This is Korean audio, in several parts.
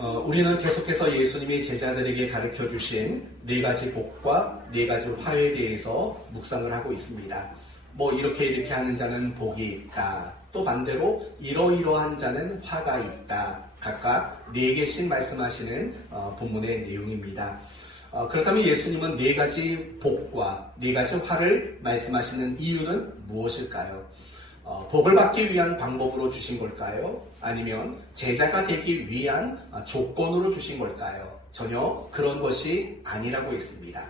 우리는 계속해서 예수님이 제자들에게 가르쳐 주신 네 가지 복과 네 가지 화에 대해서 묵상을 하고 있습니다. 이렇게 하는 자는 복이 있다. 또 반대로 이러이러한 자는 화가 있다. 각각 네 개씩 말씀하시는 본문의 내용입니다. 그렇다면 예수님은 네 가지 복과 네 가지 화를 말씀하시는 이유는 무엇일까요? 복을 받기 위한 방법으로 주신 걸까요? 아니면 제자가 되기 위한 조건으로 주신 걸까요? 전혀 그런 것이 아니라고 했습니다.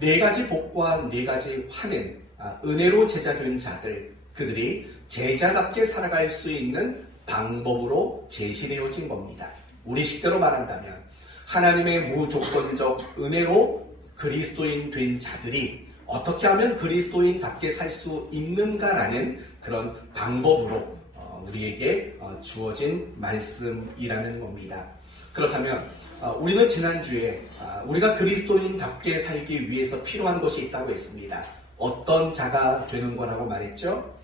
네 가지 복과 네 가지 화는 은혜로 제자된 자들, 그들이 제자답게 살아갈 수 있는 방법으로 제시되어진 겁니다. 우리식대로 말한다면 하나님의 무조건적 은혜로 그리스도인 된 자들이 어떻게 하면 그리스도인답게 살 수 있는가라는 그런 방법으로 우리에게 주어진 말씀이라는 겁니다. 그렇다면 우리는 지난주에 우리가 그리스도인답게 살기 위해서 필요한 것이 있다고 했습니다. 어떤 자가 되는 거라고 말했죠?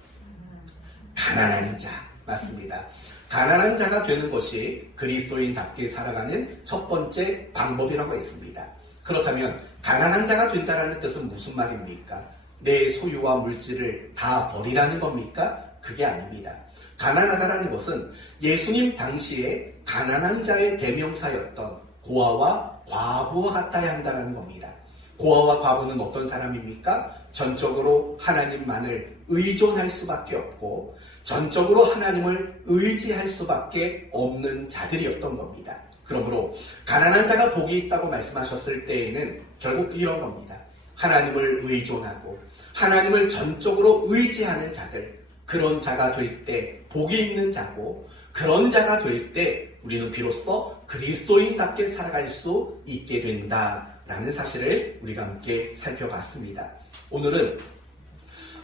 가난한 자. 맞습니다. 가난한 자가 되는 것이 그리스도인답게 살아가는 첫 번째 방법이라고 했습니다. 그렇다면 가난한 자가 된다는 뜻은 무슨 말입니까? 내 소유와 물질을 다 버리라는 겁니까? 그게 아닙니다. 가난하다라는 것은 예수님 당시에 가난한 자의 대명사였던 고아와 과부와 같아야 한다는 겁니다. 고아와 과부는 어떤 사람입니까? 전적으로 하나님만을 의존할 수밖에 없고 전적으로 하나님을 의지할 수밖에 없는 자들이었던 겁니다. 그러므로 가난한 자가 복이 있다고 말씀하셨을 때에는 결국 이런 겁니다. 하나님을 의존하고 하나님을 전적으로 의지하는 자들, 그런 자가 될 때 복이 있는 자고 그런 자가 될 때 우리는 비로소 그리스도인답게 살아갈 수 있게 된다라는 사실을 우리가 함께 살펴봤습니다. 오늘은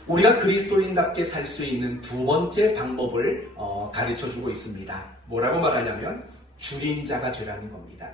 우리가 그리스도인답게 살 수 있는 두 번째 방법을 가르쳐주고 있습니다. 뭐라고 말하냐면 줄인 자가 되라는 겁니다.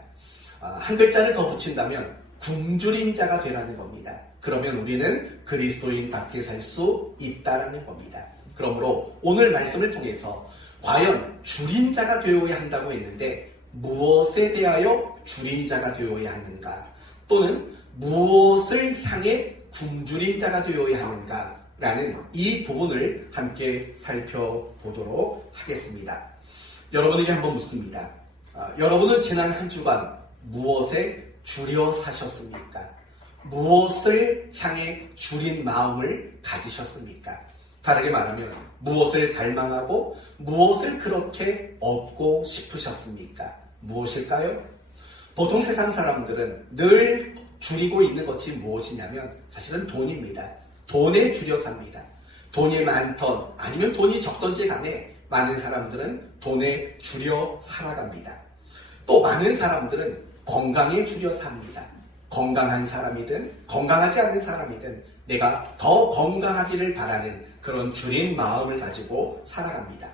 한 글자를 더 붙인다면 굶주린 자가 되라는 겁니다. 그러면 우리는 그리스도인답게 살 수 있다라는 겁니다. 그러므로 오늘 말씀을 통해서 과연 줄인 자가 되어야 한다고 했는데 무엇에 대하여 줄인 자가 되어야 하는가, 또는 무엇을 향해 굶주린 자가 되어야 하는가 라는 이 부분을 함께 살펴보도록 하겠습니다. 여러분에게 한번 묻습니다. 여러분은 지난 한 주간 무엇에 줄여 사셨습니까? 무엇을 향해 줄인 마음을 가지셨습니까? 다르게 말하면 무엇을 갈망하고 무엇을 그렇게 얻고 싶으셨습니까? 무엇일까요? 보통 세상 사람들은 늘 줄이고 있는 것이 무엇이냐면 사실은 돈입니다. 돈에 줄여 삽니다. 돈이 많던 아니면 돈이 적던지 간에 많은 사람들은 돈에 줄여 살아갑니다. 또 많은 사람들은 건강에 줄여 삽니다. 건강한 사람이든 건강하지 않은 사람이든 내가 더 건강하기를 바라는 그런 줄인 마음을 가지고 살아갑니다.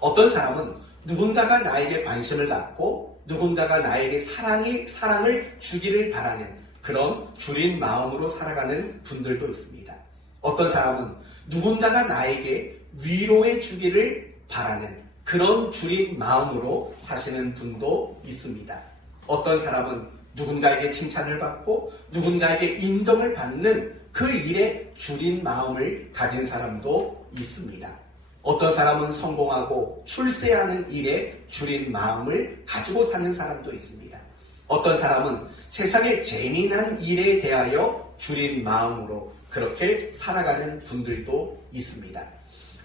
어떤 사람은 누군가가 나에게 관심을 갖고 누군가가 나에게 사랑을 주기를 바라는 그런 줄인 마음으로 살아가는 분들도 있습니다. 어떤 사람은 누군가가 나에게 위로해 주기를 바라는 그런 줄인 마음으로 사시는 분도 있습니다. 어떤 사람은 누군가에게 칭찬을 받고 누군가에게 인정을 받는 그 일에 줄인 마음을 가진 사람도 있습니다. 어떤 사람은 성공하고 출세하는 일에 줄인 마음을 가지고 사는 사람도 있습니다. 어떤 사람은 세상의 재미난 일에 대하여 줄인 마음으로 그렇게 살아가는 분들도 있습니다.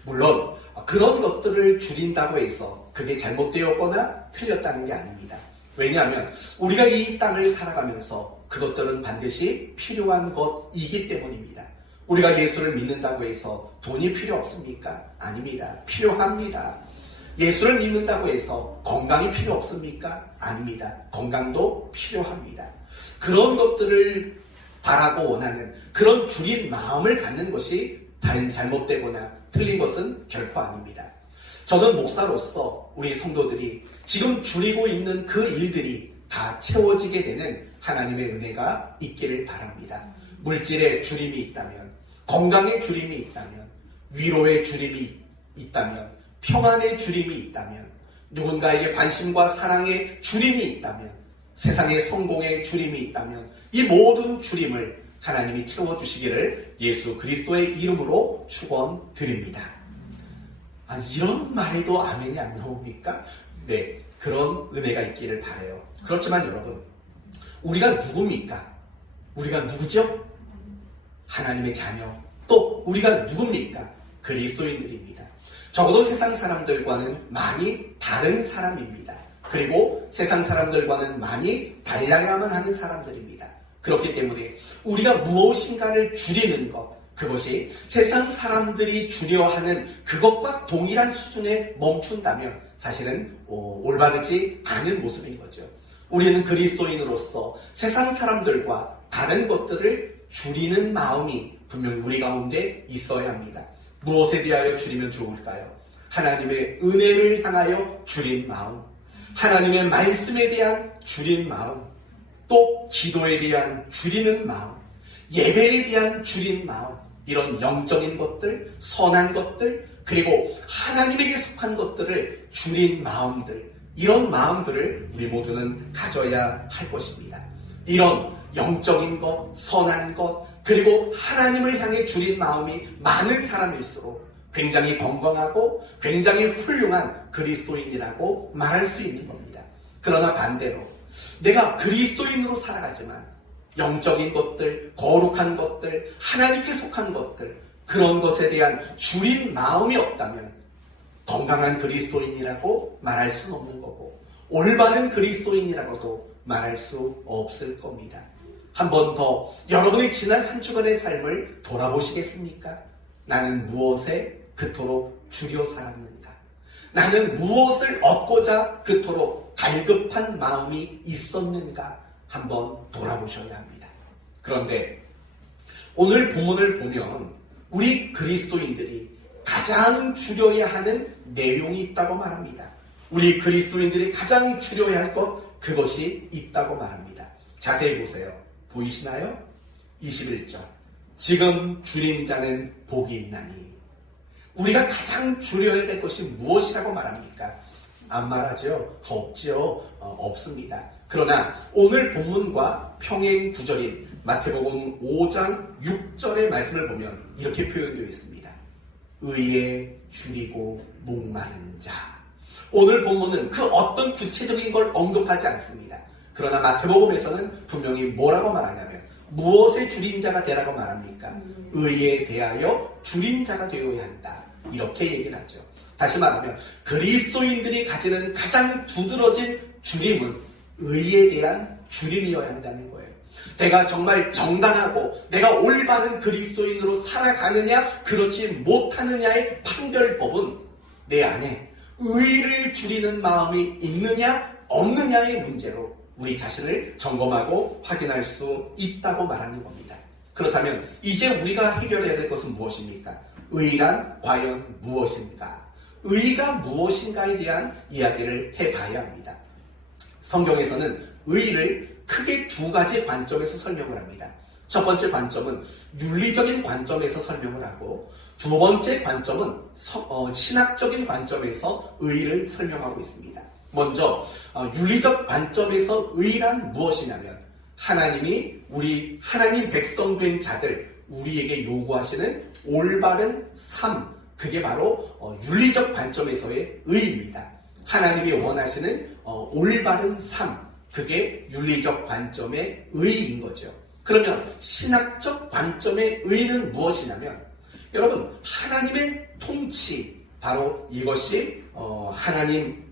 물론 그런 것들을 줄인다고 해서 그게 잘못되었거나 틀렸다는 게 아닙니다. 왜냐하면 우리가 이 땅을 살아가면서 그것들은 반드시 필요한 것이기 때문입니다. 우리가 예수를 믿는다고 해서 돈이 필요 없습니까? 아닙니다. 필요합니다. 예수를 믿는다고 해서 건강이 필요 없습니까? 아닙니다. 건강도 필요합니다. 그런 것들을 바라고 원하는 그런 줄인 마음을 갖는 것이 잘못되거나 틀린 것은 결코 아닙니다. 저는 목사로서 우리 성도들이 지금 줄이고 있는 그 일들이 다 채워지게 되는 하나님의 은혜가 있기를 바랍니다. 물질에 줄임이 있다면, 건강에 줄임이 있다면, 위로에 줄임이 있다면, 평안에 줄임이 있다면, 누군가에게 관심과 사랑의 주림이 있다면, 세상의 성공의 주림이 있다면 이 모든 주림을 하나님이 채워주시기를 예수 그리스도의 이름으로 축원드립니다. 이런 말에도 아멘이 안 나옵니까? 네, 그런 은혜가 있기를 바라요. 그렇지만 여러분, 우리가 누굽니까? 우리가 누구죠? 하나님의 자녀. 또 우리가 누굽니까? 그리스도인들입니다. 적어도 세상 사람들과는 많이 다른 사람입니다. 그리고 세상 사람들과는 많이 달라야만 하는 사람들입니다. 그렇기 때문에 우리가 무엇인가를 줄이는 것, 그것이 세상 사람들이 주려하는 그것과 동일한 수준에 멈춘다면 사실은 올바르지 않은 모습인 거죠. 우리는 그리스도인으로서 세상 사람들과 다른 것들을 줄이는 마음이 분명히 우리 가운데 있어야 합니다. 무엇에 대하여 줄이면 좋을까요? 하나님의 은혜를 향하여 줄인 마음, 하나님의 말씀에 대한 줄인 마음, 또 기도에 대한 줄이는 마음, 예배에 대한 줄인 마음, 이런 영적인 것들, 선한 것들, 그리고 하나님에게 속한 것들을 줄인 마음들, 이런 마음들을 우리 모두는 가져야 할 것입니다. 이런 영적인 것, 선한 것, 그리고 하나님을 향해 줄인 마음이 많은 사람일수록 굉장히 건강하고 굉장히 훌륭한 그리스도인이라고 말할 수 있는 겁니다. 그러나 반대로 내가 그리스도인으로 살아가지만 영적인 것들, 거룩한 것들, 하나님께 속한 것들, 그런 것에 대한 줄인 마음이 없다면 건강한 그리스도인이라고 말할 수는 없는 거고 올바른 그리스도인이라고도 말할 수 없을 겁니다. 한 번 더 여러분의 지난 한 주간의 삶을 돌아보시겠습니까? 나는 무엇에 그토록 줄여 살았는가? 나는 무엇을 얻고자 그토록 갈급한 마음이 있었는가? 한번 돌아보셔야 합니다. 그런데 오늘 본문을 보면 우리 그리스도인들이 가장 줄여야 하는 내용이 있다고 말합니다. 우리 그리스도인들이 가장 줄여야 할 것, 그것이 있다고 말합니다. 자세히 보세요. 보이시나요? 21절. 지금 줄인 자는 복이 있나니. 우리가 가장 줄여야 될 것이 무엇이라고 말합니까? 안 말하죠? 없죠? 없습니다. 그러나 오늘 본문과 평행 구절인 마태복음 5장 6절의 말씀을 보면 이렇게 표현되어 있습니다. 의에 줄이고 목마른 자. 오늘 본문은 그 어떤 구체적인 걸 언급하지 않습니다. 그러나 마태복음에서는 분명히 뭐라고 말하냐면 무엇에 줄인 자가 되라고 말합니까? 의에 대하여 줄인 자가 되어야 한다. 이렇게 얘기를 하죠. 다시 말하면 그리스도인들이 가지는 가장 두드러진 줄임은 의에 대한 줄임이어야 한다는 거예요. 내가 정말 정당하고 내가 올바른 그리스도인으로 살아가느냐 그렇지 못하느냐의 판별법은 내 안에 의를 줄이는 마음이 있느냐 없느냐의 문제로 우리 자신을 점검하고 확인할 수 있다고 말하는 겁니다. 그렇다면 이제 우리가 해결해야 될 것은 무엇입니까? 의란 과연 무엇인가? 의가 무엇인가에 대한 이야기를 해봐야 합니다. 성경에서는 의를 크게 두 가지 관점에서 설명을 합니다. 첫 번째 관점은 윤리적인 관점에서 설명을 하고 두 번째 관점은 신학적인 관점에서 의를 설명하고 있습니다. 먼저 윤리적 관점에서 의란 무엇이냐면 하나님이 우리 하나님 백성 된 자들 우리에게 요구하시는 올바른 삶, 그게 바로 윤리적 관점에서의 의입니다. 하나님이 원하시는 올바른 삶, 그게 윤리적 관점의 의인 거죠. 그러면 신학적 관점의 의는 무엇이냐면 여러분 하나님의 통치, 바로 이것이 하나님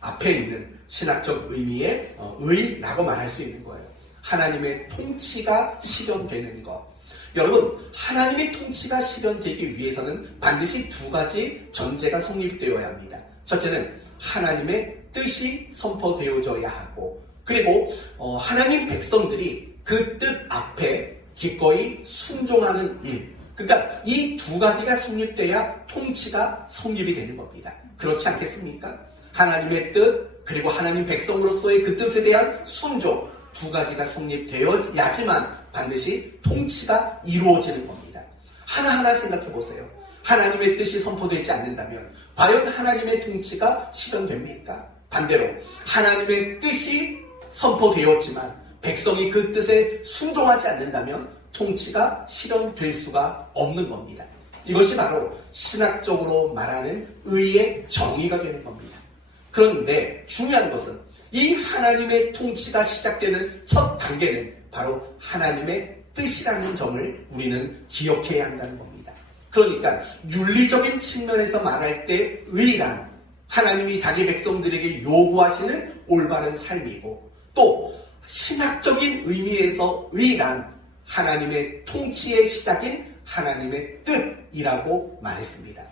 앞에 있는 신학적 의미의 의라고 말할 수 있는 거예요. 하나님의 통치가 실현되는 것. 여러분 하나님의 통치가 실현되기 위해서는 반드시 두 가지 전제가 성립되어야 합니다. 첫째는 하나님의 뜻이 선포되어져야 하고 그리고 하나님 백성들이 그 뜻 앞에 기꺼이 순종하는 일. 그러니까 이 두 가지가 성립돼야 통치가 성립이 되는 겁니다. 그렇지 않겠습니까? 하나님의 뜻 그리고 하나님 백성으로서의 그 뜻에 대한 순종 두 가지가 성립되어야지만 반드시 통치가 이루어지는 겁니다. 하나하나 생각해 보세요. 하나님의 뜻이 선포되지 않는다면 과연 하나님의 통치가 실현됩니까? 반대로 하나님의 뜻이 선포되었지만 백성이 그 뜻에 순종하지 않는다면 통치가 실현될 수가 없는 겁니다. 이것이 바로 신학적으로 말하는 의의 정의가 되는 겁니다. 그런데 중요한 것은 이 하나님의 통치가 시작되는 첫 단계는 바로 하나님의 뜻이라는 점을 우리는 기억해야 한다는 겁니다. 그러니까 윤리적인 측면에서 말할 때 의란 하나님이 자기 백성들에게 요구하시는 올바른 삶이고, 또 신학적인 의미에서 의란 하나님의 통치의 시작인 하나님의 뜻이라고 말했습니다.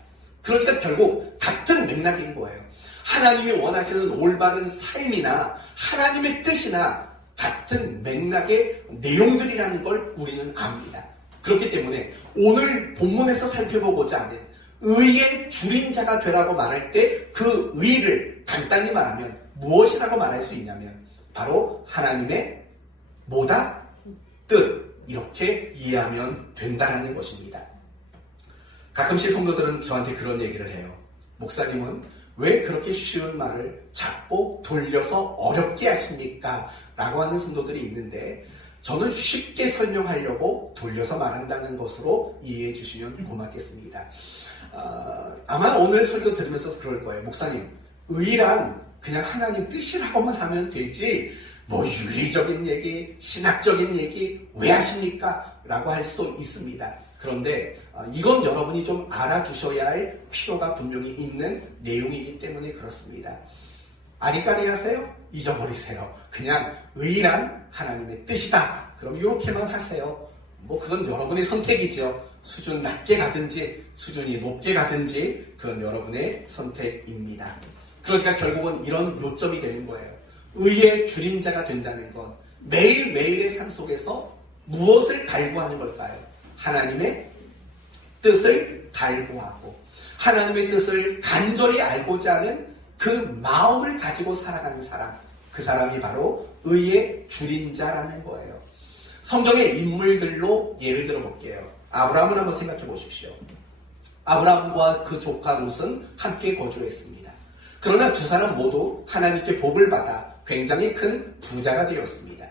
그러니까 결국 같은 맥락인 거예요. 하나님이 원하시는 올바른 삶이나 하나님의 뜻이나 같은 맥락의 내용들이라는 걸 우리는 압니다. 그렇기 때문에 오늘 본문에서 살펴보고자 하는 의의 줄임자가 되라고 말할 때 그 의를 간단히 말하면 무엇이라고 말할 수 있냐면 바로 하나님의 뭐다? 뜻, 이렇게 이해하면 된다는 것입니다. 가끔씩 성도들은 저한테 그런 얘기를 해요. 목사님은 왜 그렇게 쉬운 말을 자꾸 돌려서 어렵게 하십니까? 라고 하는 성도들이 있는데, 저는 쉽게 설명하려고 돌려서 말한다는 것으로 이해해 주시면 고맙겠습니다. 아마 오늘 설교 들으면서 그럴 거예요. 목사님, 의란 그냥 하나님 뜻이라고만 하면 되지 뭐 윤리적인 얘기, 신학적인 얘기 왜 하십니까? 라고 할 수도 있습니다. 그런데 이건 여러분이 좀 알아두셔야 할 필요가 분명히 있는 내용이기 때문에 그렇습니다. 아리까리 하세요? 잊어버리세요. 그냥 의란 하나님의 뜻이다. 그럼 이렇게만 하세요. 뭐 그건 여러분의 선택이죠. 수준 낮게 가든지 수준이 높게 가든지 그건 여러분의 선택입니다. 그러니까 결국은 이런 요점이 되는 거예요. 의의 줄임자가 된다는 건 매일매일의 삶 속에서 무엇을 갈구하는 걸까요? 하나님의 뜻을 갈구하고 하나님의 뜻을 간절히 알고자 하는 그 마음을 가지고 살아가는 사람, 그 사람이 바로 의의 줄임자라는 거예요. 성경의 인물들로 예를 들어 볼게요. 아브라함을 한번 생각해 보십시오. 아브라함과 그 조카 롯은 함께 거주했습니다. 그러나 두 사람 모두 하나님께 복을 받아 굉장히 큰 부자가 되었습니다.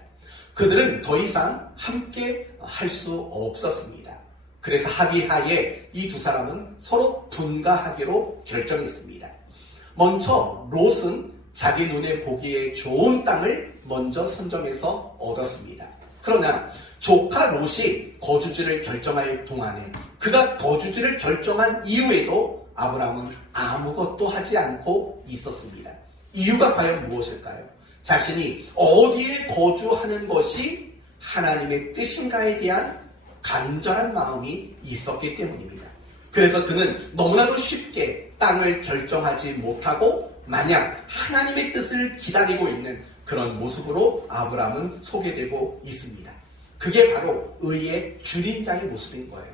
그들은 더 이상 함께 할 수 없었습니다. 그래서 합의하에 이 두 사람은 서로 분가하기로 결정했습니다. 먼저 롯은 자기 눈에 보기에 좋은 땅을 먼저 선점해서 얻었습니다. 그러나 조카 롯이 거주지를 결정할 동안에, 그가 거주지를 결정한 이후에도 아브라함은 아무것도 하지 않고 있었습니다. 이유가 과연 무엇일까요? 자신이 어디에 거주하는 것이 하나님의 뜻인가에 대한 간절한 마음이 있었기 때문입니다. 그래서 그는 너무나도 쉽게 땅을 결정하지 못하고 마냥 하나님의 뜻을 기다리고 있는 그런 모습으로 아브라함은 소개되고 있습니다. 그게 바로 의의 줄임자의 모습인 거예요.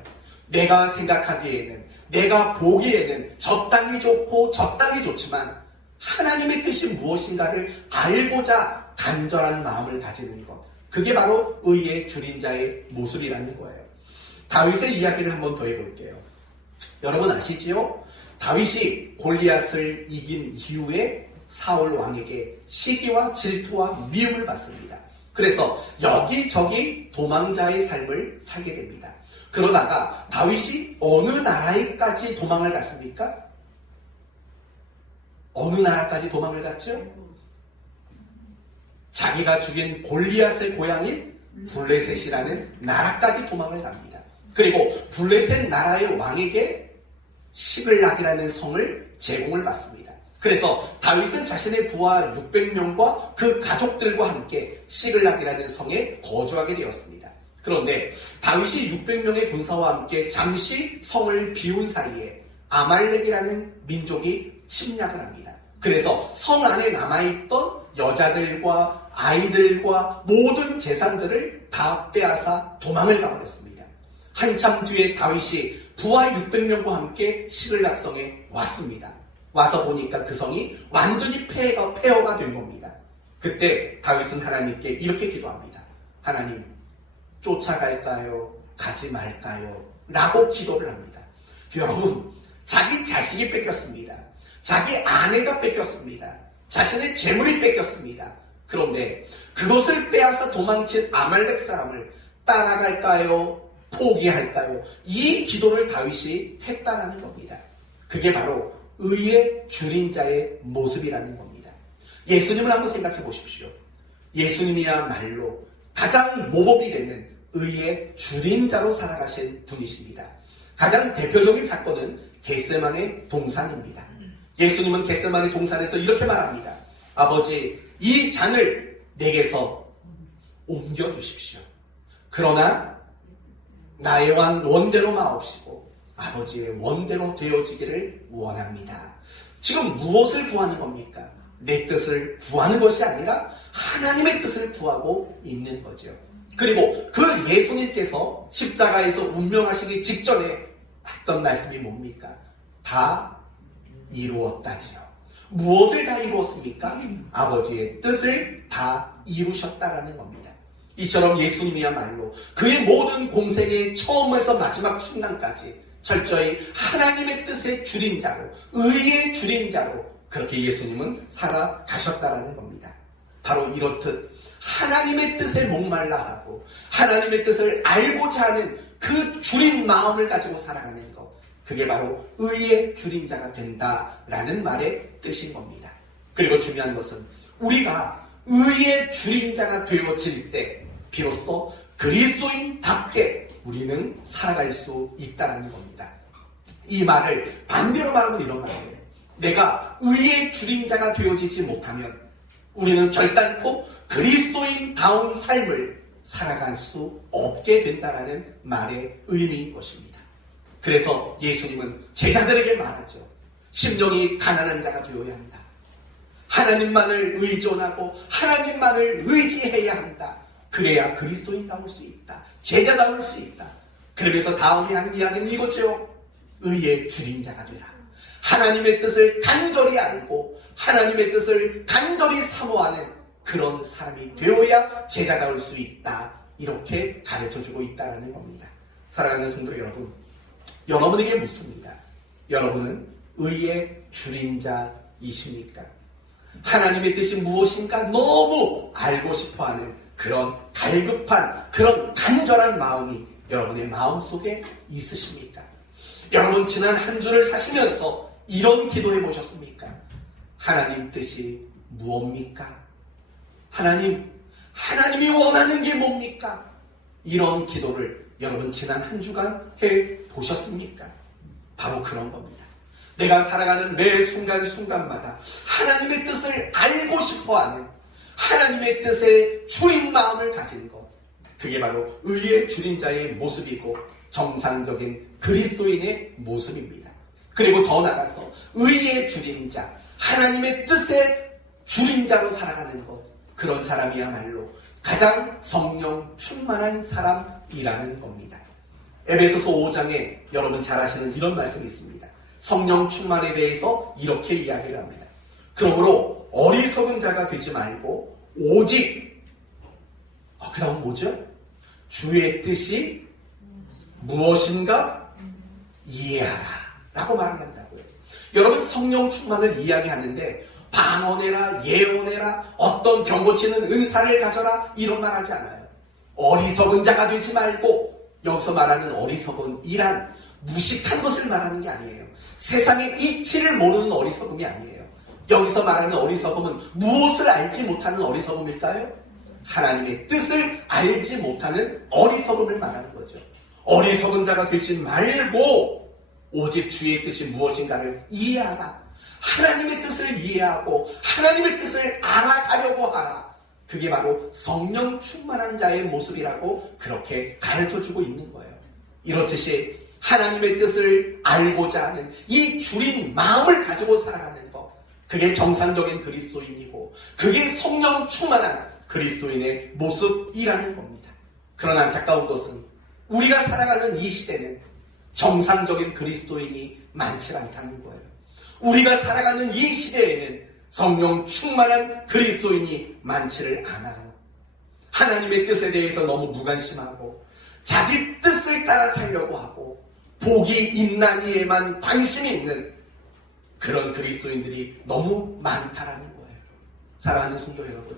내가 생각하기에는, 내가 보기에는 저 땅이 좋고 저 땅이 좋지만 하나님의 뜻이 무엇인가를 알고자 간절한 마음을 가지는 것, 그게 바로 의의 줄임자의 모습이라는 거예요. 다윗의 이야기를 한번 더 해볼게요. 여러분 아시지요? 다윗이 골리앗을 이긴 이후에 사울 왕에게 시기와 질투와 미움을 받습니다. 그래서 여기저기 도망자의 삶을 살게 됩니다. 그러다가 다윗이 어느 나라에까지 도망을 갔습니까? 어느 나라까지 도망을 갔죠? 자기가 죽인 골리앗의 고향인 블레셋이라는 나라까지 도망을 갑니다. 그리고 블레셋 나라의 왕에게 시글락이라는 성을 제공을 받습니다. 그래서 다윗은 자신의 부하 600명과 그 가족들과 함께 시글락이라는 성에 거주하게 되었습니다. 그런데 다윗이 600명의 군사와 함께 잠시 성을 비운 사이에 아말렉이라는 민족이 침략을 합니다. 그래서 성 안에 남아있던 여자들과 아이들과 모든 재산들을 다 빼앗아 도망을 가버렸습니다. 한참 뒤에 다윗이 부하 600명과 함께 시글락성에 왔습니다. 와서 보니까 그 성이 완전히 폐허가 된 겁니다. 그때 다윗은 하나님께 이렇게 기도합니다. 하나님, 쫓아갈까요? 가지 말까요? 라고 기도를 합니다. 여러분, 자기 자식이 뺏겼습니다. 자기 아내가 뺏겼습니다. 자신의 재물이 뺏겼습니다. 그런데 그것을 빼앗아 도망친 아말렉 사람을 따라갈까요? 포기할까요? 이 기도를 다윗이 했다라는 겁니다. 그게 바로 의의 줄인 자의 모습이라는 겁니다. 예수님을 한번 생각해 보십시오. 예수님이야말로 가장 모범이 되는 의의 줄인 자로 살아가신 분이십니다. 가장 대표적인 사건은 겟세마네 동산입니다. 예수님은 겟세마네 동산에서 이렇게 말합니다. 아버지, 이 잔을 내게서 옮겨주십시오. 그러나 나의 원대로 마옵시고 아버지의 원대로 되어지기를 원합니다. 지금 무엇을 구하는 겁니까? 내 뜻을 구하는 것이 아니라 하나님의 뜻을 구하고 있는 거죠. 그리고 그 예수님께서 십자가에서 운명하시기 직전에 했던 말씀이 뭡니까? 다 이루었다지요. 무엇을 다 이루었습니까? 아버지의 뜻을 다 이루셨다라는 겁니다. 이처럼 예수님이야말로 그의 모든 공생의 처음에서 마지막 순간까지 철저히 하나님의 뜻의 줄인 자로, 의의 줄인 자로 그렇게 예수님은 살아가셨다라는 겁니다. 바로 이렇듯 하나님의 뜻에 목말라 하고 하나님의 뜻을 알고자 하는 그 줄인 마음을 가지고 살아가는 것, 그게 바로 의의 줄인 자가 된다라는 말의 뜻인 겁니다. 그리고 중요한 것은 우리가 의의 줄인 자가 되어질 때 비로소 그리스도인답게 우리는 살아갈 수 있다는 겁니다. 이 말을 반대로 말하면 이런 말이에요. 내가 의의 줄인 자가 되어지지 못하면 우리는 결단코 그리스도인다운 삶을 살아갈 수 없게 된다는 말의 의미인 것입니다. 그래서 예수님은 제자들에게 말하죠. 심령이 가난한 자가 되어야 한다. 하나님만을 의존하고 하나님만을 의지해야 한다. 그래야 그리스도인다울 수 있다. 제자다울 수 있다. 그러면서 다음에 한 이야기는 이거죠. 의의 줄인 자가 되라. 하나님의 뜻을 간절히 알고 하나님의 뜻을 간절히 사모하는 그런 사람이 되어야 제자다울 수 있다. 이렇게 가르쳐주고 있다는 겁니다. 사랑하는 성도 여러분, 여러분에게 묻습니다. 여러분은 의의 줄인 자이십니까? 하나님의 뜻이 무엇인가 너무 알고 싶어하는 그런 갈급한, 그런 간절한 마음이 여러분의 마음속에 있으십니까? 여러분 지난 한 주를 사시면서 이런 기도해 보셨습니까? 하나님 뜻이 무엇입니까? 하나님이 원하는 게 뭡니까? 이런 기도를 여러분 지난 한 주간 해 보셨습니까? 바로 그런 겁니다. 내가 살아가는 매 순간순간마다 하나님의 뜻을 알고 싶어하는 하나님의 뜻에 줄인 마음을 가진 것, 그게 바로 의의 줄인 자의 모습이고 정상적인 그리스도인의 모습입니다. 그리고 더 나아가서 의의 줄인 자, 하나님의 뜻에 줄인 자로 살아가는 것, 그런 사람이야말로 가장 성령 충만한 사람이라는 겁니다. 에베소서 5장에 여러분 잘 아시는 이런 말씀이 있습니다. 성령 충만에 대해서 이렇게 이야기를 합니다. 그러므로 어리석은 자가 되지 말고 오직 그 다음 뭐죠? 주의 뜻이 무엇인가 이해하라 라고 말을 한다고요. 여러분 성령 충만을 이야기하는데 방언해라, 예언해라, 어떤 병고치는 은사를 가져라 이런 말 하지 않아요. 어리석은 자가 되지 말고, 여기서 말하는 어리석은 이란 무식한 것을 말하는 게 아니에요. 세상의 이치를 모르는 어리석음이 아니에요. 여기서 말하는 어리석음은 무엇을 알지 못하는 어리석음일까요? 하나님의 뜻을 알지 못하는 어리석음을 말하는 거죠. 어리석은 자가 되지 말고 오직 주의 뜻이 무엇인가를 이해하라. 하나님의 뜻을 이해하고 하나님의 뜻을 알아가려고 하라. 그게 바로 성령 충만한 자의 모습이라고 그렇게 가르쳐주고 있는 거예요. 이렇듯이 하나님의 뜻을 알고자 하는 이 줄인 마음을 가지고 살아가는 것, 그게 정상적인 그리스도인이고 그게 성령 충만한 그리스도인의 모습이라는 겁니다. 그러나 안타까운 것은 우리가 살아가는 이 시대는 정상적인 그리스도인이 많지 않다는 거예요. 우리가 살아가는 이 시대에는 성령 충만한 그리스도인이 많지를 않아요. 하나님의 뜻에 대해서 너무 무관심하고 자기 뜻을 따라 살려고 하고 복이 있나니에만 관심이 있는 그런 그리스도인들이 너무 많다라는 거예요. 사랑하는 성도 여러분,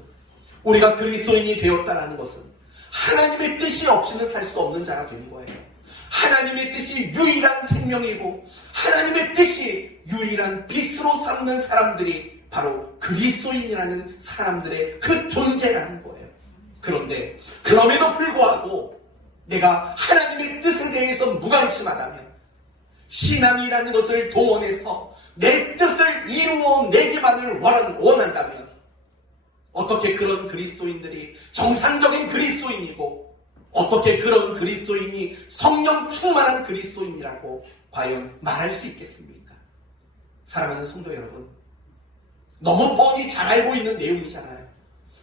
우리가 그리스도인이 되었다라는 것은 하나님의 뜻이 없이는 살 수 없는 자가 되는 거예요. 하나님의 뜻이 유일한 생명이고 하나님의 뜻이 유일한 빛으로 삼는 사람들이 바로 그리스도인이라는 사람들의 그 존재라는 거예요. 그런데 그럼에도 불구하고 내가 하나님의 뜻에 대해서 무관심하다면, 신앙이라는 것을 동원해서 내 뜻을 이루어 내기만을 원한다면 어떻게 그런 그리스도인들이 정상적인 그리스도인이고 어떻게 그런 그리스도인이 성령 충만한 그리스도인이라고 과연 말할 수 있겠습니까? 사랑하는 성도 여러분, 너무 뻔히 잘 알고 있는 내용이잖아요.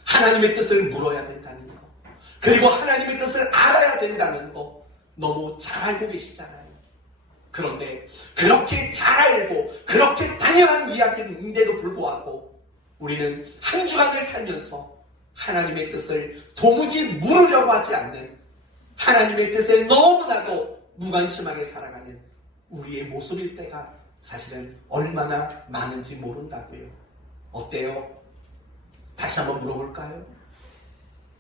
하나님의 뜻을 물어야 된다는 거, 그리고 하나님의 뜻을 알아야 된다는 거 너무 잘 알고 계시잖아요. 그런데 그렇게 잘 알고 그렇게 당연한 이야기인데도 불구하고 우리는 한 주간을 살면서 하나님의 뜻을 도무지 물으려고 하지 않는, 하나님의 뜻에 너무나도 무관심하게 살아가는 우리의 모습일 때가 사실은 얼마나 많은지 모른다고요. 어때요? 다시 한번 물어볼까요?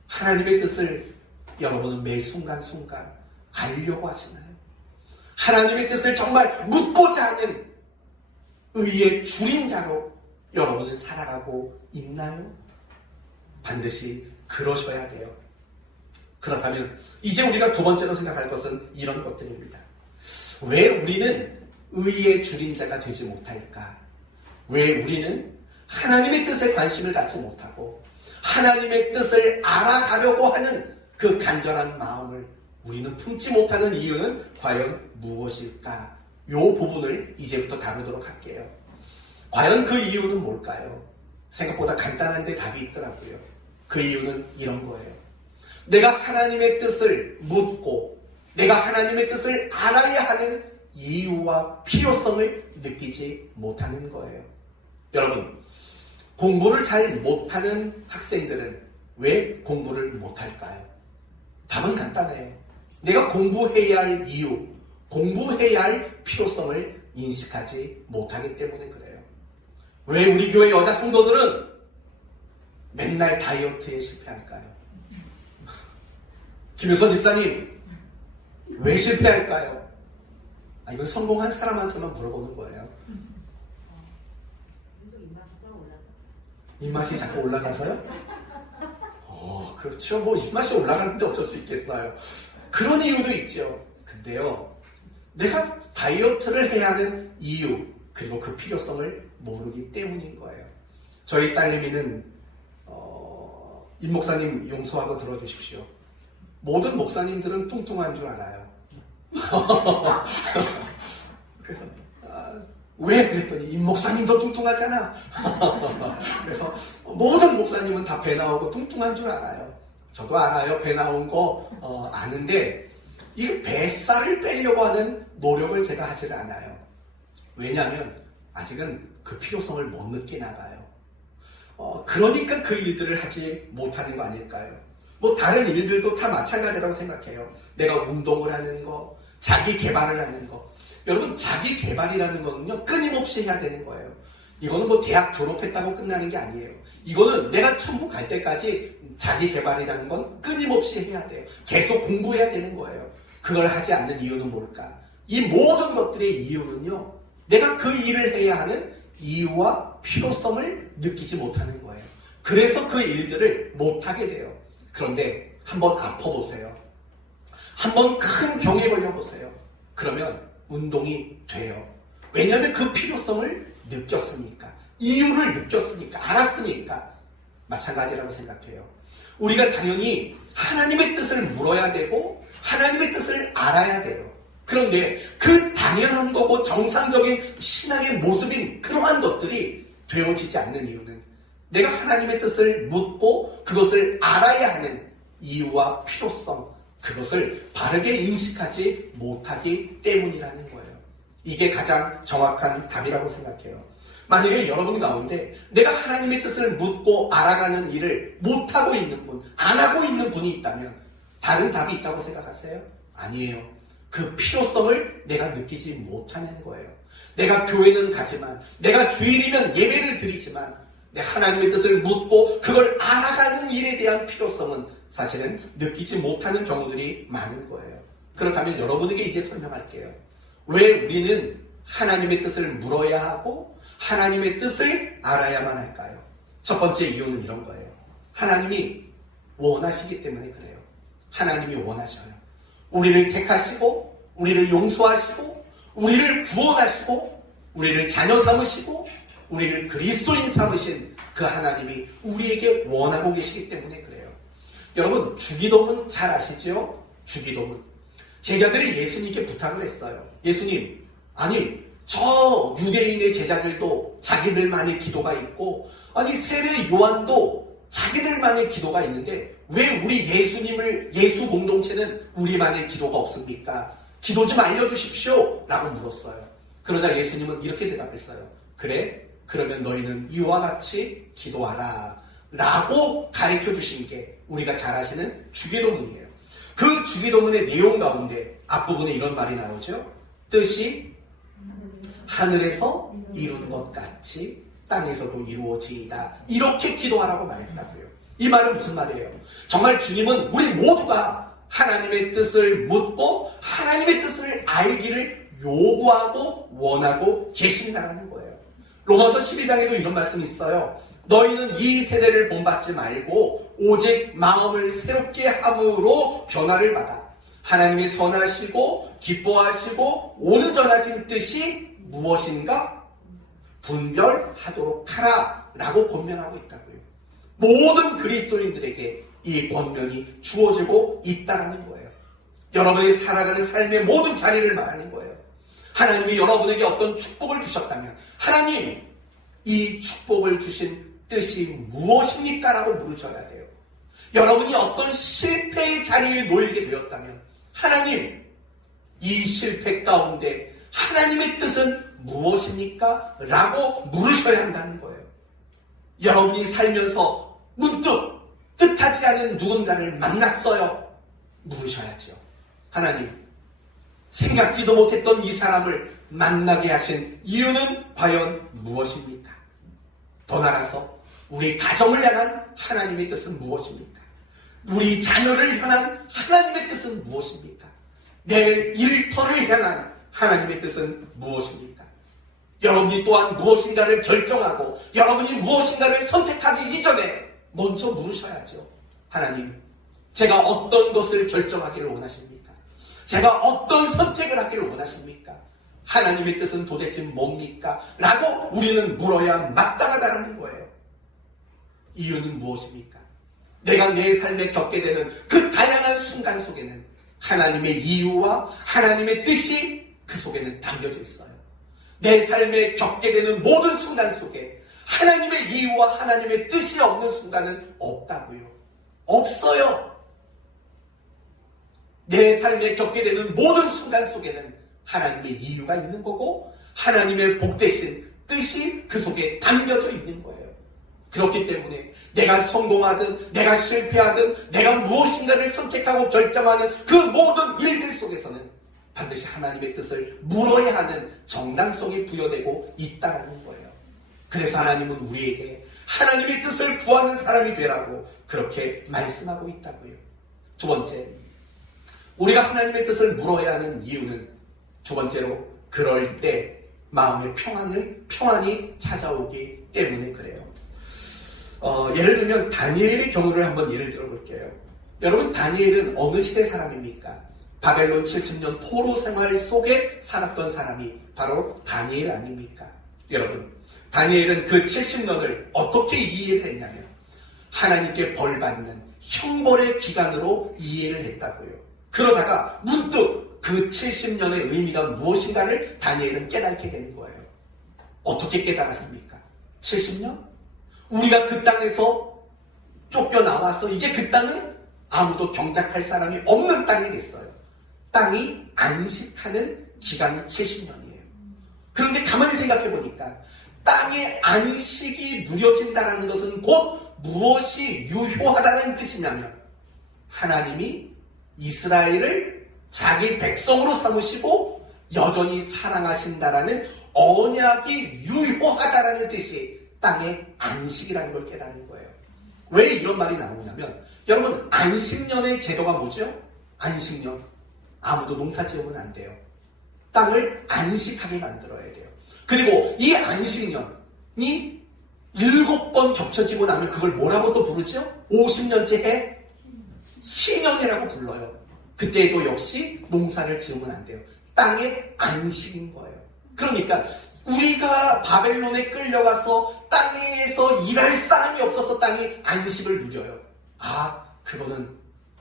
하나님의 뜻을 여러분은 매 순간순간 알려고 하시나요? 하나님의 뜻을 정말 묻고자 하는 의의 줄인 자로 여러분은 살아가고 있나요? 반드시 그러셔야 돼요. 그렇다면 이제 우리가 두 번째로 생각할 것은 이런 것들입니다. 왜 우리는 의의 줄인 자가 되지 못할까? 왜 우리는 하나님의 뜻에 관심을 갖지 못하고 하나님의 뜻을 알아가려고 하는 그 간절한 마음을 우리는 품지 못하는 이유는 과연 무엇일까? 이 부분을 이제부터 다루도록 할게요. 과연 그 이유는 뭘까요? 생각보다 간단한데 답이 있더라고요. 그 이유는 이런 거예요. 내가 하나님의 뜻을 묻고 내가 하나님의 뜻을 알아야 하는 이유와 필요성을 느끼지 못하는 거예요. 여러분, 공부를 잘 못하는 학생들은 왜 공부를 못할까요? 답은 간단해요. 내가 공부해야 할 이유, 공부해야 할 필요성을 인식하지 못하기 때문에 그래요. 왜 우리 교회 여자 성도들은 맨날 다이어트에 실패할까요? 김효선 집사님, 왜 실패할까요? 이건 성공한 사람한테만 물어보는 거예요. 입맛이 자꾸 올라가서요? 그렇죠. 뭐 입맛이 올라가는데 어쩔 수 있겠어요. 그런 이유도 있죠. 근데요, 내가 다이어트를 해야 하는 이유, 그리고 그 필요성을 모르기 때문인 거예요. 저희 딸내미는 임 목사님 용서하고 들어주십시오. 모든 목사님들은 뚱뚱한 줄 알아요. 그래서 왜 그랬더니 임 목사님도 뚱뚱하잖아. 그래서 모든 목사님은 다 배 나오고 뚱뚱한 줄 알아요. 저도 알아요. 배 나온 거 아는데 이 뱃살을 빼려고 하는 노력을 제가 하질 않아요. 왜냐하면 아직은 그 필요성을 못 느끼나 봐요. 그러니까 그 일들을 하지 못하는 거 아닐까요? 뭐 다른 일들도 다 마찬가지라고 생각해요. 내가 운동을 하는 거, 자기 개발을 하는 거. 여러분, 자기 개발이라는 거는요, 끊임없이 해야 되는 거예요. 이거는 뭐 대학 졸업했다고 끝나는 게 아니에요. 이거는 내가 천국 갈 때까지 자기 개발이라는 건 끊임없이 해야 돼요. 계속 공부해야 되는 거예요. 그걸 하지 않는 이유는 뭘까? 이 모든 것들의 이유는요, 내가 그 일을 해야 하는 이유와 필요성을 느끼지 못하는 거예요. 그래서 그 일들을 못하게 돼요. 그런데 한번 아파보세요. 한번 큰 병에 걸려보세요. 그러면 운동이 돼요. 왜냐하면 그 필요성을 느꼈으니까, 이유를 느꼈으니까, 알았으니까. 마찬가지라고 생각해요. 우리가 당연히 하나님의 뜻을 물어야 되고 하나님의 뜻을 알아야 돼요. 그런데 그 당연한 거고 정상적인 신앙의 모습인 그러한 것들이 되어지지 않는 이유는 내가 하나님의 뜻을 묻고 그것을 알아야 하는 이유와 필요성, 그것을 바르게 인식하지 못하기 때문이라는 거예요. 이게 가장 정확한 답이라고 생각해요. 만약에 여러분 가운데 내가 하나님의 뜻을 묻고 알아가는 일을 못하고 있는 분, 안 하고 있는 분이 있다면 다른 답이 있다고 생각하세요? 아니에요. 그 필요성을 내가 느끼지 못하는 거예요. 내가 교회는 가지만, 내가 주일이면 예배를 드리지만, 내가 하나님의 뜻을 묻고 그걸 알아가는 일에 대한 필요성은 사실은 느끼지 못하는 경우들이 많은 거예요. 그렇다면 여러분에게 이제 설명할게요. 왜 우리는 하나님의 뜻을 물어야 하고 하나님의 뜻을 알아야만 할까요? 첫 번째 이유는 이런 거예요. 하나님이 원하시기 때문에 그래요. 하나님이 원하셔요. 우리를 택하시고 우리를 용서하시고 우리를 구원하시고 우리를 자녀 삼으시고 우리를 그리스도인 삼으신 그 하나님이 우리에게 원하고 계시기 때문에 그래요. 여러분, 주기도문 잘 아시죠? 주기도문. 제자들이 예수님께 부탁을 했어요. 예수님, 아니 저 유대인의 제자들도 자기들만의 기도가 있고, 아니 세례 요한도 자기들만의 기도가 있는데 왜 우리 예수 공동체는 우리만의 기도가 없습니까? 기도 좀 알려주십시오 라고 물었어요. 그러자 예수님은 이렇게 대답했어요. 그래? 그러면 너희는 이와 같이 기도하라 라고 가르쳐 주신 게 우리가 잘 아시는 주기도문이에요. 그 주기도문의 내용 가운데 앞부분에 이런 말이 나오죠. 뜻이 하늘에서 이룬 것 같이 땅에서도 이루어지이다. 이렇게 기도하라고 말했다고요. 이 말은 무슨 말이에요? 정말 주님은 우리 모두가 하나님의 뜻을 묻고 하나님의 뜻을 알기를 요구하고 원하고 계신다는 거예요. 로마서 12장에도 이런 말씀이 있어요. 너희는 이 세대를 본받지 말고 오직 마음을 새롭게 함으로 변화를 받아 하나님의 선하시고 기뻐하시고 온전하신 뜻이 무엇인가 분별하도록 하라 라고 권면하고 있다고요. 모든 그리스도인들에게 이 권면이 주어지고 있다는 거예요. 여러분이 살아가는 삶의 모든 자리를 말하는 거예요. 하나님이 여러분에게 어떤 축복을 주셨다면 하나님, 이 축복을 주신 뜻이 무엇입니까? 라고 물으셔야 돼요. 여러분이 어떤 실패의 자리에 놓이게 되었다면 하나님, 이 실패 가운데 하나님의 뜻은 무엇입니까? 라고 물으셔야 한다는 거예요. 여러분이 살면서 문득 뜻하지 않은 누군가를 만났어요. 물으셔야죠. 하나님, 생각지도 못했던 이 사람을 만나게 하신 이유는 과연 무엇입니까? 더 나아가서 우리 가정을 향한 하나님의 뜻은 무엇입니까? 우리 자녀를 향한 하나님의 뜻은 무엇입니까? 내 일터를 향한 하나님의 뜻은 무엇입니까? 여러분이 또한 무엇인가를 결정하고 여러분이 무엇인가를 선택하기 이전에 먼저 물으셔야죠. 하나님, 제가 어떤 것을 결정하기를 원하십니까? 제가 어떤 선택을 하기를 원하십니까? 하나님의 뜻은 도대체 뭡니까? 라고 우리는 물어야 마땅하다는 거예요. 이유는 무엇입니까? 내가 내 삶에 겪게 되는 그 다양한 순간 속에는 하나님의 이유와 하나님의 뜻이 그 속에는 담겨져 있어요. 내 삶에 겪게 되는 모든 순간 속에 하나님의 이유와 하나님의 뜻이 없는 순간은 없다고요. 없어요. 내 삶에 겪게 되는 모든 순간 속에는 하나님의 이유가 있는 거고 하나님의 복되신 뜻이 그 속에 담겨져 있는 거예요. 그렇기 때문에 내가 성공하든 내가 실패하든 내가 무엇인가를 선택하고 결정하는 그 모든 일들 속에서는 반드시 하나님의 뜻을 물어야 하는 정당성이 부여되고 있다는 거예요. 그래서 하나님은 우리에게 하나님의 뜻을 구하는 사람이 되라고 그렇게 말씀하고 있다고요. 두 번째, 우리가 하나님의 뜻을 물어야 하는 이유는 두 번째로 그럴 때 마음의 평안이 찾아오기 때문에 그래요. 예를 들면 다니엘의 경우를 한번 예를 들어볼게요. 여러분, 다니엘은 어느 시대 사람입니까? 바벨론 70년 포로 생활 속에 살았던 사람이 바로 다니엘 아닙니까? 여러분, 다니엘은 그 70년을 어떻게 이해를 했냐면 하나님께 벌받는 형벌의 기간으로 이해를 했다고요. 그러다가 문득 그 70년의 의미가 무엇인가를 다니엘은 깨닫게 되는 거예요. 어떻게 깨달았습니까? 70년? 우리가 그 땅에서 쫓겨나와서 이제 그 땅은 아무도 경작할 사람이 없는 땅이 됐어요. 땅이 안식하는 기간이 70년이에요. 그런데 가만히 생각해 보니까 땅의 안식이 누려진다는 것은 곧 무엇이 유효하다는 뜻이냐면 하나님이 이스라엘을 자기 백성으로 삼으시고 여전히 사랑하신다라는 언약이 유효하다라는 뜻이 땅의 안식이라는 걸 깨닫는 거예요. 왜 이런 말이 나오냐면 여러분 안식년의 제도가 뭐죠? 안식년. 아무도 농사 지으면 안 돼요. 땅을 안식하게 만들어야 돼요. 그리고 이 안식년이 7번 겹쳐지고 나면 그걸 뭐라고 또 부르죠? 50년째 해? 희년이라고 불러요. 그때에도 역시 농사를 지으면 안 돼요. 땅의 안식인 거예요. 그러니까 우리가 바벨론에 끌려가서 땅에서 일할 사람이 없어서 땅이 안식을 누려요. 아, 그거는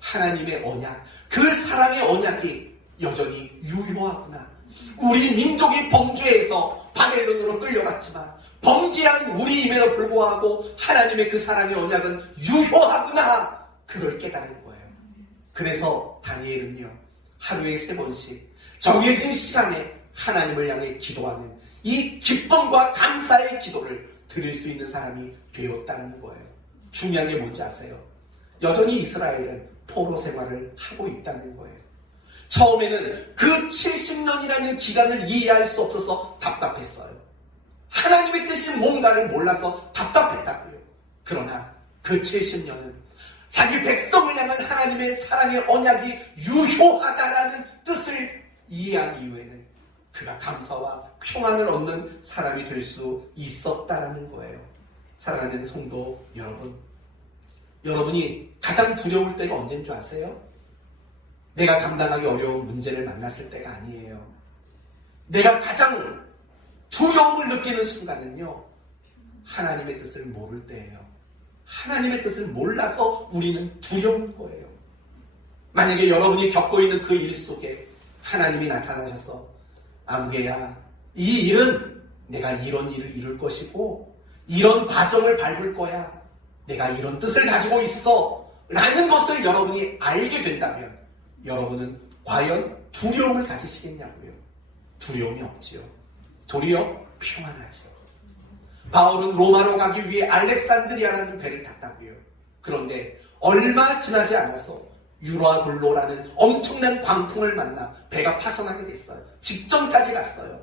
하나님의 언약, 그 사랑의 언약이 여전히 유효하구나. 우리 민족이 범죄해서 바벨론으로 끌려갔지만 범죄한 우리임에도 불구하고 하나님의 그 사랑의 언약은 유효하구나. 그걸 깨달은 거예요. 그래서 다니엘은요, 하루에 3번씩 정해진 시간에 하나님을 향해 기도하는 이 기쁨과 감사의 기도를 드릴 수 있는 사람이 되었다는 거예요. 중요한 게 뭔지 아세요? 여전히 이스라엘은 포로 생활을 하고 있다는 거예요. 처음에는 그 70년이라는 기간을 이해할 수 없어서 답답했어요. 하나님의 뜻이 뭔가를 몰라서 답답했다고요. 그러나 그 70년은 자기 백성을 향한 하나님의 사랑의 언약이 유효하다라는 뜻을 이해한 이후에는 그가 감사와 평안을 얻는 사람이 될 수 있었다라는 거예요. 사랑하는 성도 여러분, 여러분이 가장 두려울 때가 언제인 줄 아세요? 내가 감당하기 어려운 문제를 만났을 때가 아니에요. 내가 가장 두려움을 느끼는 순간은요, 하나님의 뜻을 모를 때예요. 하나님의 뜻을 몰라서 우리는 두려운 거예요. 만약에 여러분이 겪고 있는 그 일 속에 하나님이 나타나셔서 아무개야, 이 일은 내가 이런 일을 이룰 것이고 이런 과정을 밟을 거야. 내가 이런 뜻을 가지고 있어. 라는 것을 여러분이 알게 된다면 여러분은 과연 두려움을 가지시겠냐고요? 두려움이 없지요. 도리어 평안하죠. 바울은 로마로 가기 위해 알렉산드리아라는 배를 탔다고요. 그런데 얼마 지나지 않아서 유라굴로라는 엄청난 광풍을 만나 배가 파손하게 됐어요. 직전까지 갔어요.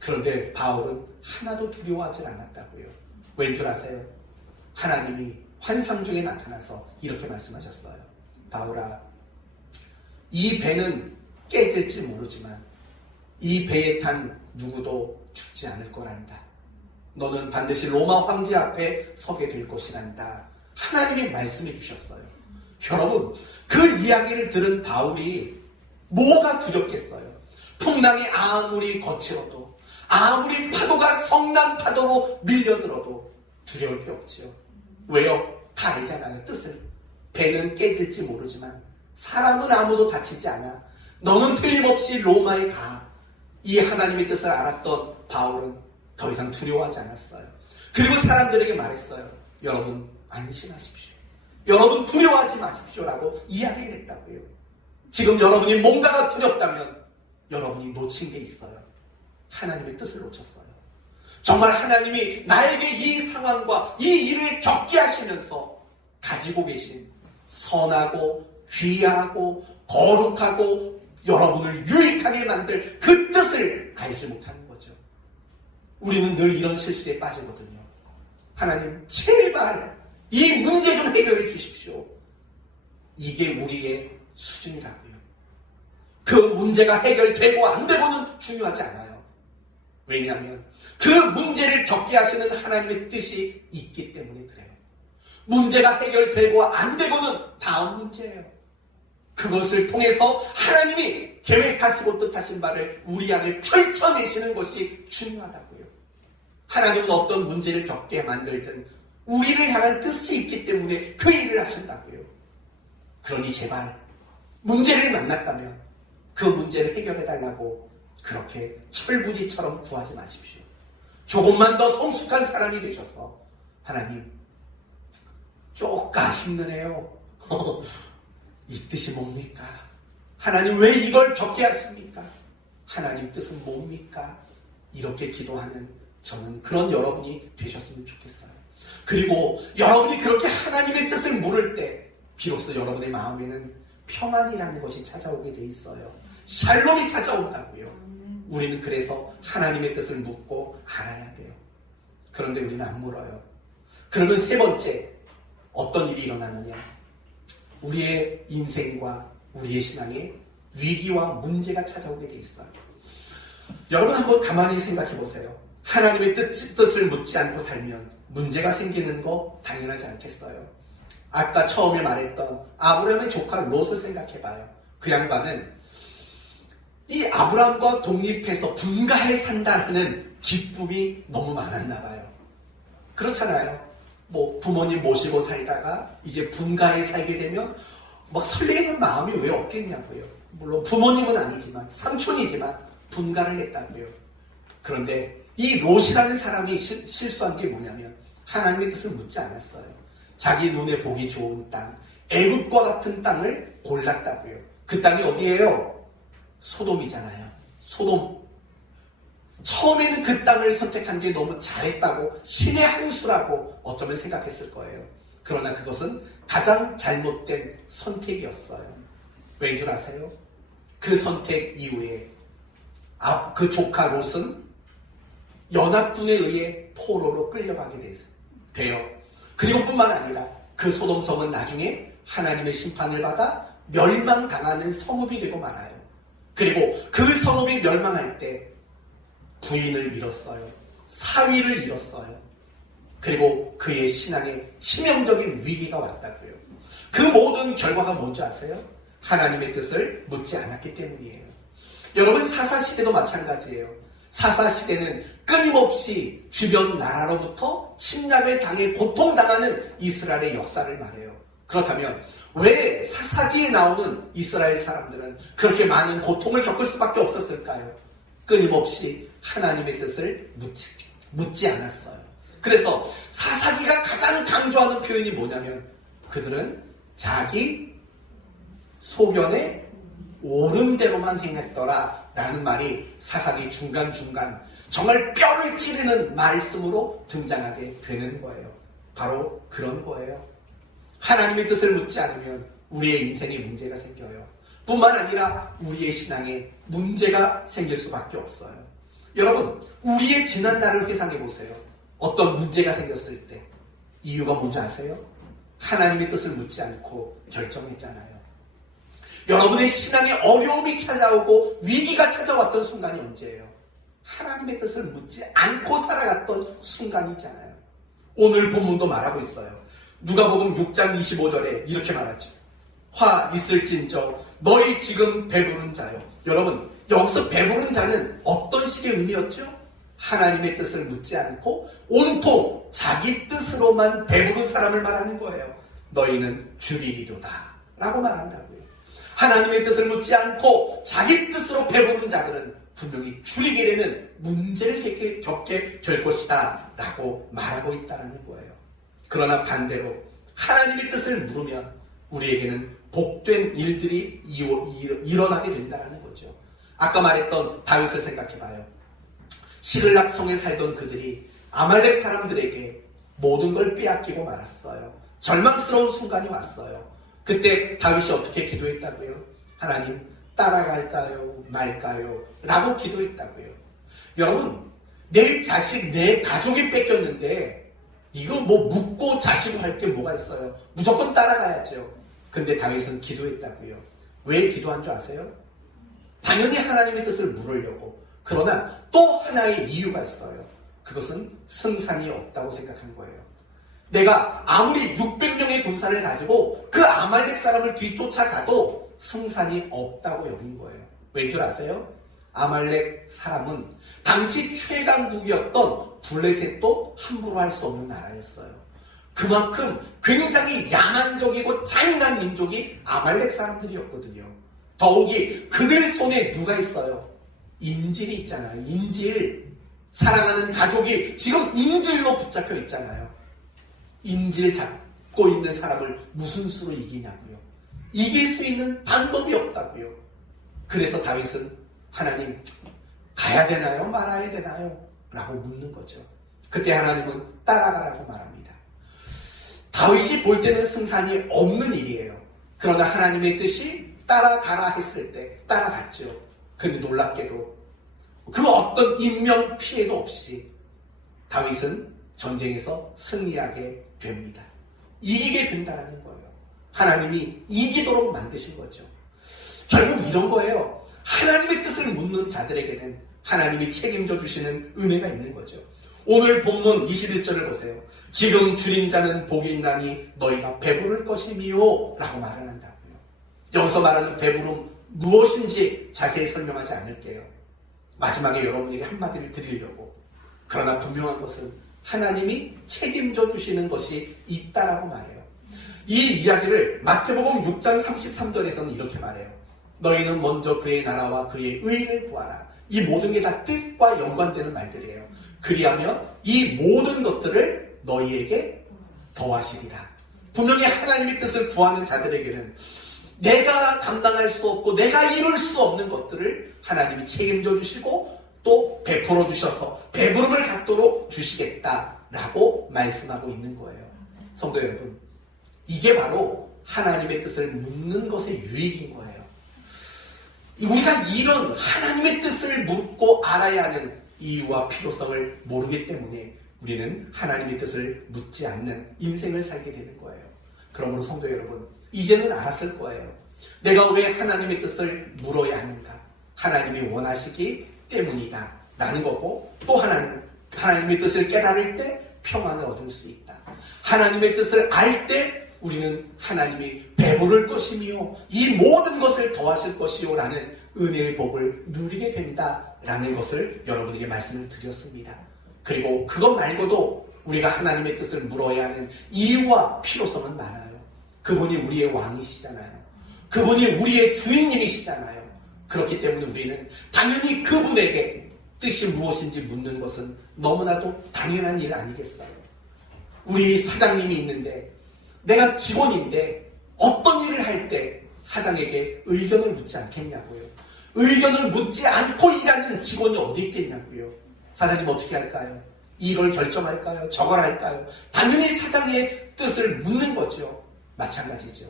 그런데 바울은 하나도 두려워하지 않았다고요. 왠 줄 아세요? 하나님이 환상 중에 나타나서 이렇게 말씀하셨어요. 바울아, 이 배는 깨질지 모르지만 이 배에 탄 누구도 죽지 않을 거란다. 너는 반드시 로마 황제 앞에 서게 될 것이란다. 하나님이 말씀해 주셨어요. 여러분, 그 이야기를 들은 바울이 뭐가 두렵겠어요? 풍랑이 아무리 거칠어도, 아무리 파도가 성난 파도로 밀려들어도 두려울 게 없지요. 왜요? 다 알잖아요, 뜻을. 배는 깨질지 모르지만 사람은 아무도 다치지 않아. 너는 틀림없이 로마에 가. 이 하나님의 뜻을 알았던 바울은 더 이상 두려워하지 않았어요. 그리고 사람들에게 말했어요. 여러분, 안심하십시오. 여러분, 두려워하지 마십시오라고 이야기를 했다고요. 지금 여러분이 뭔가가 두렵다면 여러분이 놓친 게 있어요. 하나님의 뜻을 놓쳤어요. 정말 하나님이 나에게 이 상황과 이 일을 겪게 하시면서 가지고 계신 선하고 귀하고 거룩하고 여러분을 유익하게 만들 그 뜻을 알지 못하는 거죠. 우리는 늘 이런 실수에 빠지거든요. 하나님, 제발 이 문제 좀 해결해 주십시오. 이게 우리의 수준이라고요. 그 문제가 해결되고 안 되고는 중요하지 않아요. 왜냐하면 그 문제를 겪게 하시는 하나님의 뜻이 있기 때문에 그래요. 문제가 해결되고 안 되고는 다음 문제예요. 그것을 통해서 하나님이 계획하시고 뜻하신 바를 우리 안에 펼쳐내시는 것이 중요하다고요. 하나님은 어떤 문제를 겪게 만들든 우리를 향한 뜻이 있기 때문에 그 일을 하신다고요. 그러니 제발 문제를 만났다면 그 문제를 해결해달라고 그렇게 철부지처럼 구하지 마십시오. 조금만 더 성숙한 사람이 되셔서 하나님, 쪼까 힘드네요. 이 뜻이 뭡니까? 하나님, 왜 이걸 겪게 하십니까? 하나님 뜻은 뭡니까? 이렇게 기도하는 저는 그런 여러분이 되셨으면 좋겠어요. 그리고 여러분이 그렇게 하나님의 뜻을 물을 때 비로소 여러분의 마음에는 평안이라는 것이 찾아오게 돼 있어요. 샬롬이 찾아온다고요. 우리는 그래서 하나님의 뜻을 묻고 알아야 돼요. 그런데 우리는 안 물어요. 그러면 세 번째, 어떤 일이 일어나느냐? 우리의 인생과 우리의 신앙에 위기와 문제가 찾아오게 돼 있어요. 여러분 한번 가만히 생각해 보세요. 하나님의 뜻을 묻지 않고 살면 문제가 생기는 거 당연하지 않겠어요? 아까 처음에 말했던 아브라함의 조카 롯을 생각해 봐요. 그 양반은 이 아브라함과 독립해서 분가해 산다는 기쁨이 너무 많았나 봐요. 그렇잖아요. 뭐 부모님 모시고 살다가 이제 분가해 살게 되면 뭐 설레는 마음이 왜 없겠냐고요. 물론 부모님은 아니지만 삼촌이지만 분가를 했다고요. 그런데 이 롯이라는 사람이 실수한 게 뭐냐면 하나님의 뜻을 묻지 않았어요. 자기 눈에 보기 좋은 땅, 애굽과 같은 땅을 골랐다고요. 그 땅이 어디예요? 소돔이잖아요. 소돔. 처음에는 그 땅을 선택한 게 너무 잘했다고, 신의 한 수라고 어쩌면 생각했을 거예요. 그러나 그것은 가장 잘못된 선택이었어요. 왠 줄 아세요? 그 선택 이후에 그 조카 롯은 연합군에 의해 포로로 끌려가게 돼요. 그리고 뿐만 아니라 그 소돔성은 나중에 하나님의 심판을 받아 멸망당하는 성읍이 되고 말아요. 그리고 그 성읍이 멸망할 때 부인을 잃었어요. 사위를 잃었어요. 그리고 그의 신앙에 치명적인 위기가 왔다고요. 그 모든 결과가 뭔지 아세요? 하나님의 뜻을 묻지 않았기 때문이에요. 여러분 사사시대도 마찬가지예요. 사사시대는 끊임없이 주변 나라로부터 침략을 당해 고통당하는 이스라엘의 역사를 말해요. 그렇다면 왜 사사기에 나오는 이스라엘 사람들은 그렇게 많은 고통을 겪을 수밖에 없었을까요? 끊임없이 하나님의 뜻을 묻지 않았어요. 그래서 사사기가 가장 강조하는 표현이 뭐냐면 그들은 자기 소견에 옳은 대로만 행했더라 라는 말이 사사기 중간중간 정말 뼈를 찌르는 말씀으로 등장하게 되는 거예요. 바로 그런 거예요. 하나님의 뜻을 묻지 않으면 우리의 인생에 문제가 생겨요. 뿐만 아니라 우리의 신앙에 문제가 생길 수밖에 없어요. 여러분, 우리의 지난 날을 회상해 보세요. 어떤 문제가 생겼을 때 이유가 뭔지 아세요? 하나님의 뜻을 묻지 않고 결정했잖아요. 여러분의 신앙에 어려움이 찾아오고 위기가 찾아왔던 순간이 언제예요? 하나님의 뜻을 묻지 않고 살아갔던 순간이잖아요. 오늘 본문도 말하고 있어요. 누가복음 6장 25절에 이렇게 말하죠. 화 있을진저 너희 지금 배부른 자요. 여러분 여기서 배부른 자는 어떤 식의 의미였죠? 하나님의 뜻을 묻지 않고 온통 자기 뜻으로만 배부른 사람을 말하는 거예요. 너희는 죽이리로다 라고 말한다고요. 하나님의 뜻을 묻지 않고 자기 뜻으로 배부른 자들은 분명히 줄이게 되는 문제를 겪게 될 것이다 라고 말하고 있다는 거예요. 그러나 반대로 하나님의 뜻을 물으면 우리에게는 복된 일들이 일어나게 된다는 거죠. 아까 말했던 다윗을 생각해봐요. 시글락 성에 살던 그들이 아말렉 사람들에게 모든 걸 빼앗기고 말았어요. 절망스러운 순간이 왔어요. 그때 다윗이 어떻게 기도했다고요? 하나님 따라갈까요? 말까요? 라고 기도했다고요. 여러분 내 자식, 내 가족이 뺏겼는데 이거 뭐 묻고 자시고 할 게 뭐가 있어요? 무조건 따라가야죠. 근데 다윗은 기도했다고요. 왜 기도한 줄 아세요? 당연히 하나님의 뜻을 물으려고. 그러나 또 하나의 이유가 있어요. 그것은 승산이 없다고 생각한 거예요. 내가 아무리 600명의 군사를 가지고 그 아말렉 사람을 뒤쫓아가도 승산이 없다고 여긴 거예요. 왠 줄 아세요? 아말렉 사람은 당시 최강국이었던 블레셋도 함부로 할 수 없는 나라였어요. 그만큼 굉장히 야만적이고 잔인한 민족이 아말렉 사람들이었거든요. 더욱이 그들 손에 누가 있어요? 인질이 있잖아요. 인질. 사랑하는 가족이 지금 인질로 붙잡혀 있잖아요. 인질 잡고 있는 사람을 무슨 수로 이기냐고요. 이길 수 있는 방법이 없다고요. 그래서 다윗은 하나님 가야 되나요? 말아야 되나요? 라고 묻는 거죠. 그때 하나님은 따라가라고 말합니다. 다윗이 볼 때는 승산이 없는 일이에요. 그러나 하나님의 뜻이 따라가라 했을 때 따라갔죠. 근데 놀랍게도 그 어떤 인명 피해도 없이 다윗은 전쟁에서 승리하게 됩니다. 이기게 된다는 거예요. 하나님이 이기도록 만드신 거죠. 결국 이런 거예요. 하나님의 뜻을 묻는 자들에게는 하나님이 책임져 주시는 은혜가 있는 거죠. 오늘 본문 21절을 보세요. 지금 줄인 자는 복이 있나니 너희가 배부를 것이미요 라고 말을 한다고요. 여기서 말하는 배부름 무엇인지 자세히 설명하지 않을게요. 마지막에 여러분에게 한마디를 드리려고. 그러나 분명한 것은 하나님이 책임져 주시는 것이 있다라고 말해요. 이 이야기를 마태복음 6장 33절에서는 이렇게 말해요. 너희는 먼저 그의 나라와 그의 의를 구하라. 이 모든 게 다 뜻과 연관되는 말들이에요. 그리하면 이 모든 것들을 너희에게 더하시리라. 분명히 하나님의 뜻을 구하는 자들에게는 내가 감당할 수 없고 내가 이룰 수 없는 것들을 하나님이 책임져 주시고 또 베풀어 주셔서 배부름을 갖도록 주시겠다라고 말씀하고 있는 거예요. 성도 여러분, 이게 바로 하나님의 뜻을 묻는 것의 유익인 거예요. 우리가 이런 하나님의 뜻을 묻고 알아야 하는 이유와 필요성을 모르기 때문에 우리는 하나님의 뜻을 묻지 않는 인생을 살게 되는 거예요. 그러므로 성도 여러분, 이제는 알았을 거예요. 내가 왜 하나님의 뜻을 물어야 하는가? 하나님이 원하시기 때문이다 라는 거고, 또 하나는 하나님의 뜻을 깨달을 때 평안을 얻을 수 있다. 하나님의 뜻을 알 때 우리는 하나님이 배부를 것이며 이 모든 것을 더하실 것이요 라는 은혜의 복을 누리게 된다라는 것을 여러분에게 말씀을 드렸습니다. 그리고 그것 말고도 우리가 하나님의 뜻을 물어야 하는 이유와 필요성은 많아요. 그분이 우리의 왕이시잖아요. 그분이 우리의 주인님이시잖아요. 그렇기 때문에 우리는 당연히 그분에게 뜻이 무엇인지 묻는 것은 너무나도 당연한 일 아니겠어요? 우리 사장님이 있는데 내가 직원인데 어떤 일을 할 때 사장에게 의견을 묻지 않겠냐고요. 의견을 묻지 않고 일하는 직원이 어디 있겠냐고요. 사장님 어떻게 할까요? 이걸 결정할까요? 저걸 할까요? 당연히 사장의 뜻을 묻는 거죠. 마찬가지죠.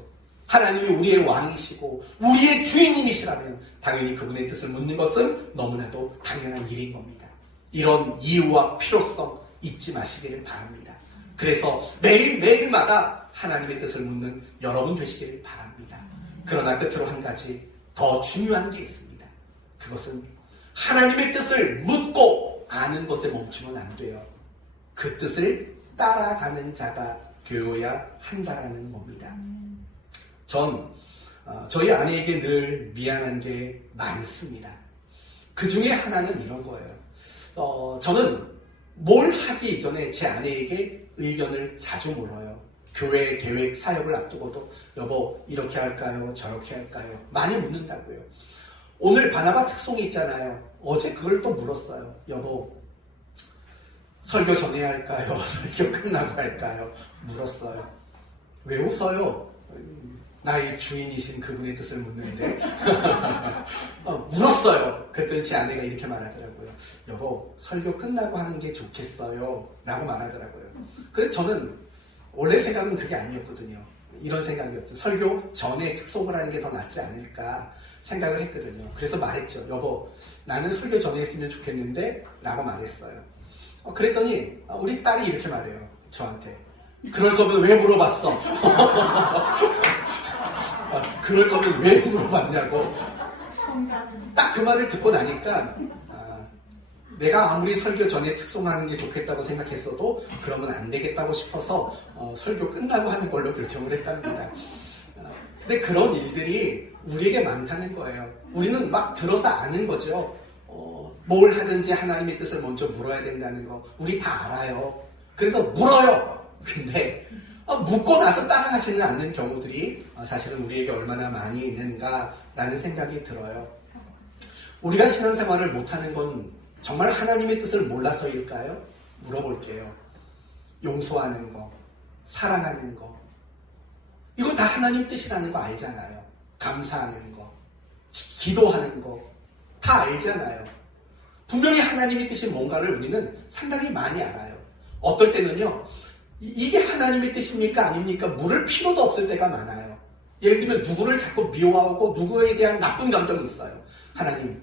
하나님이 우리의 왕이시고 우리의 주인님이시라면 당연히 그분의 뜻을 묻는 것은 너무나도 당연한 일인 겁니다. 이런 이유와 필요성 잊지 마시기를 바랍니다. 그래서 매일매일마다 하나님의 뜻을 묻는 여러분 되시기를 바랍니다. 그러나 끝으로 한 가지 더 중요한 게 있습니다. 그것은 하나님의 뜻을 묻고 아는 것에 멈추면 안 돼요. 그 뜻을 따라가는 자가 되어야 한다라는 겁니다. 저희 아내에게 늘 미안한 게 많습니다. 그 중에 하나는 이런 거예요. 저는 뭘 하기 이전에 제 아내에게 의견을 자주 물어요. 교회 계획 사역을 앞두고도 여보 이렇게 할까요? 저렇게 할까요? 많이 묻는다고요. 오늘 바나바 특송이 있잖아요. 어제 그걸 또 물었어요. 여보 설교 전에 할까요? 설교 끝나고 할까요? 물었어요. 왜 웃어요? 나의 주인이신 그분의 뜻을 묻는데 물었어요. 그랬더니 제 아내가 이렇게 말하더라고요. 여보 설교 끝나고 하는 게 좋겠어요 라고 말하더라고요. 그래서 저는 원래 생각은 그게 아니었거든요. 이런 생각이었죠. 설교 전에 특송을 하는 게 더 낫지 않을까 생각을 했거든요. 그래서 말했죠. 여보 나는 설교 전에 했으면 좋겠는데 라고 말했어요. 그랬더니 우리 딸이 이렇게 말해요. 저한테 그럴 거면 왜 물어봤어? 그럴 거면 왜 물어봤냐고. 딱 그 말을 듣고 나니까 내가 아무리 설교 전에 특송하는 게 좋겠다고 생각했어도 그러면 안 되겠다고 싶어서 설교 끝나고 하는 걸로 결정을 했답니다. 근데 그런 일들이 우리에게 많다는 거예요. 우리는 막 들어서 아는 거죠. 뭘 하든지 하나님의 뜻을 먼저 물어야 된다는 거 우리 다 알아요. 그래서 물어요. 근데 묻고 나서 따라하지는 않는 경우들이 사실은 우리에게 얼마나 많이 있는가라는 생각이 들어요. 우리가 신앙생활을 못하는 건 정말 하나님의 뜻을 몰라서일까요? 물어볼게요. 용서하는 거, 사랑하는 거 이거 다 하나님 뜻이라는 거 알잖아요. 감사하는 거, 기도하는 거 다 알잖아요. 분명히 하나님의 뜻이 뭔가를 우리는 상당히 많이 알아요. 어떨 때는요. 이게 하나님의 뜻입니까? 아닙니까? 물을 필요도 없을 때가 많아요. 예를 들면 누구를 자꾸 미워하고 누구에 대한 나쁜 감정이 있어요. 하나님,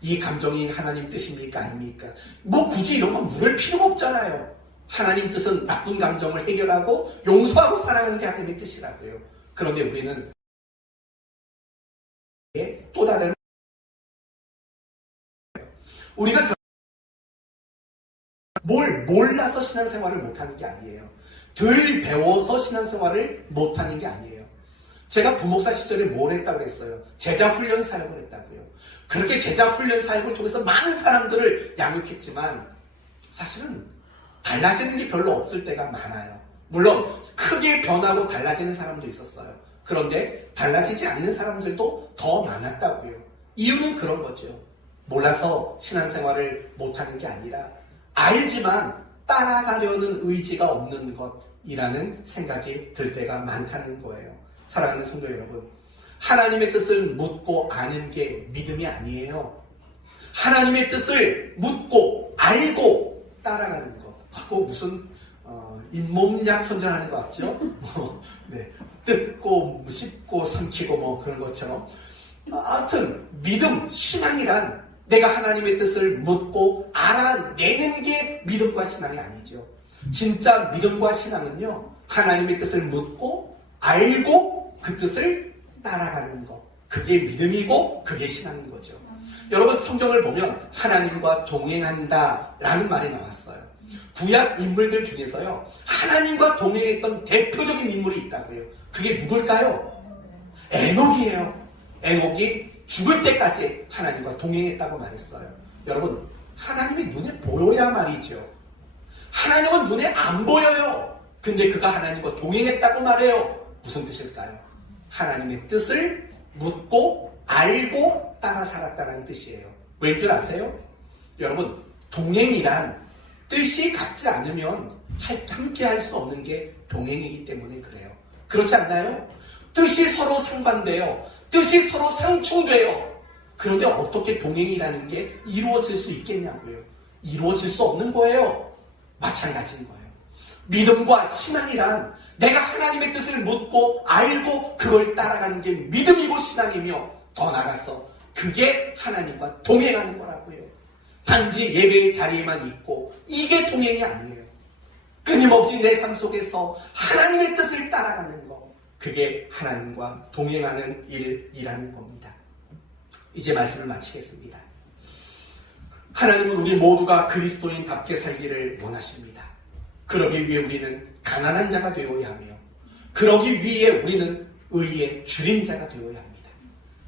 이 감정이 하나님 뜻입니까? 아닙니까? 뭐 굳이 이런 건 물을 필요가 없잖아요. 하나님 뜻은 나쁜 감정을 해결하고 용서하고 사랑하는 게 하나님의 뜻이라고요. 그런데 우리는 또 다른 우리가 뭘 몰라서 신앙생활을 못하는 게 아니에요. 덜 배워서 신앙생활을 못하는 게 아니에요. 제가 부목사 시절에 뭘 했다고 했어요? 제자훈련 사역을 했다고요. 그렇게 제자훈련 사역을 통해서 많은 사람들을 양육했지만 사실은 달라지는 게 별로 없을 때가 많아요. 물론 크게 변하고 달라지는 사람도 있었어요. 그런데 달라지지 않는 사람들도 더 많았다고요. 이유는 그런 거죠. 몰라서 신앙생활을 못하는 게 아니라 알지만 따라가려는 의지가 없는 것이라는 생각이 들 때가 많다는 거예요. 사랑하는 성도 여러분, 하나님의 뜻을 묻고 아는 게 믿음이 아니에요. 하나님의 뜻을 묻고 알고 따라가는 것 하고 무슨 잇몸약 선전하는 것 같죠? 네. 뜯고 씹고 삼키고 뭐 그런 것처럼 하여튼 믿음, 신앙이란 내가 하나님의 뜻을 묻고 알아내는 게 믿음과 신앙이 아니죠. 진짜 믿음과 신앙은요, 하나님의 뜻을 묻고 알고 그 뜻을 따라가는 것, 그게 믿음이고 그게 신앙인 거죠. 여러분, 성경을 보면 하나님과 동행한다 라는 말이 나왔어요. 구약 인물들 중에서요, 하나님과 동행했던 대표적인 인물이 있다고요. 그게 누굴까요? 에녹이에요. 에녹이 죽을 때까지 하나님과 동행했다고 말했어요. 여러분, 하나님의 눈에 보여야 말이죠. 하나님은 눈에 안 보여요. 근데 그가 하나님과 동행했다고 말해요. 무슨 뜻일까요? 하나님의 뜻을 묻고 알고 따라 살았다는 뜻이에요. 왠 줄 아세요? 여러분, 동행이란 뜻이 같지 않으면 함께 할 수 없는 게 동행이기 때문에 그래요. 그렇지 않나요? 뜻이 서로 상반돼요. 뜻이 서로 상충돼요. 그런데 어떻게 동행이라는 게 이루어질 수 있겠냐고요. 이루어질 수 없는 거예요. 마찬가지인 거예요. 믿음과 신앙이란 내가 하나님의 뜻을 묻고 알고 그걸 따라가는 게 믿음이고 신앙이며 더 나아가서 그게 하나님과 동행하는 거라고요. 단지 예배의 자리에만 있고 이게 동행이 아니에요. 끊임없이 내 삶 속에서 하나님의 뜻을 따라가는 거, 그게 하나님과 동행하는 일이라는 겁니다. 이제 말씀을 마치겠습니다. 하나님은 우리 모두가 그리스도인답게 살기를 원하십니다. 그러기 위해 우리는 가난한 자가 되어야 하며 그러기 위해 우리는 의의 주림자가 되어야 합니다.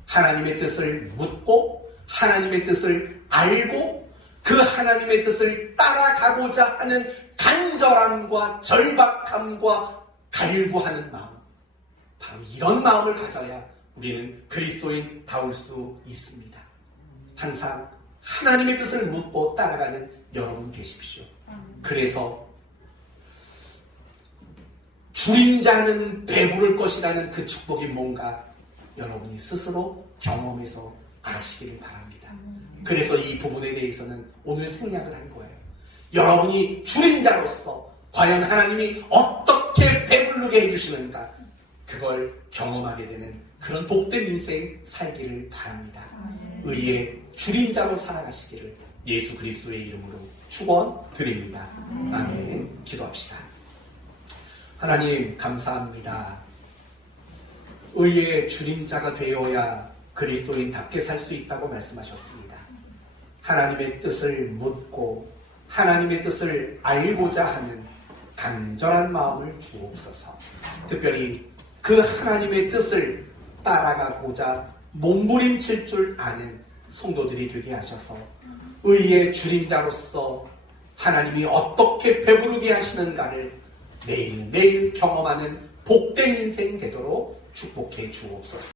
하나님의 뜻을 묻고 하나님의 뜻을 알고 그 하나님의 뜻을 따라가고자 하는 간절함과 절박함과 갈구하는 마음, 바로 이런 마음을 가져야 우리는 그리스도인다울 수 있습니다. 항상 하나님의 뜻을 묻고 따라가는 여러분 되십시오. 그래서 줄인 자는 배부를 것이라는 그 축복이 뭔가 여러분이 스스로 경험해서 아시기를 바랍니다. 그래서 이 부분에 대해서는 오늘 생략을 한 거예요. 여러분이 줄인 자로서 과연 하나님이 어떻게 배부르게 해주시는가, 그걸 경험하게 되는 그런 복된 인생 살기를 바랍니다. 의의 줄인 자로 살아가시기를 예수 그리스도의 이름으로 축원드립니다. 아멘. 기도합시다. 하나님 감사합니다. 의의 줄임자가 되어야 그리스도인답게 살 수 있다고 말씀하셨습니다. 하나님의 뜻을 묻고 하나님의 뜻을 알고자 하는 간절한 마음을 주옵소서. 특별히 그 하나님의 뜻을 따라가고자 몸부림칠 줄 아는 성도들이 되게 하셔서 의의 주림자로서 하나님이 어떻게 배부르게 하시는가를 매일매일 경험하는 복된 인생 되도록 축복해 주옵소서.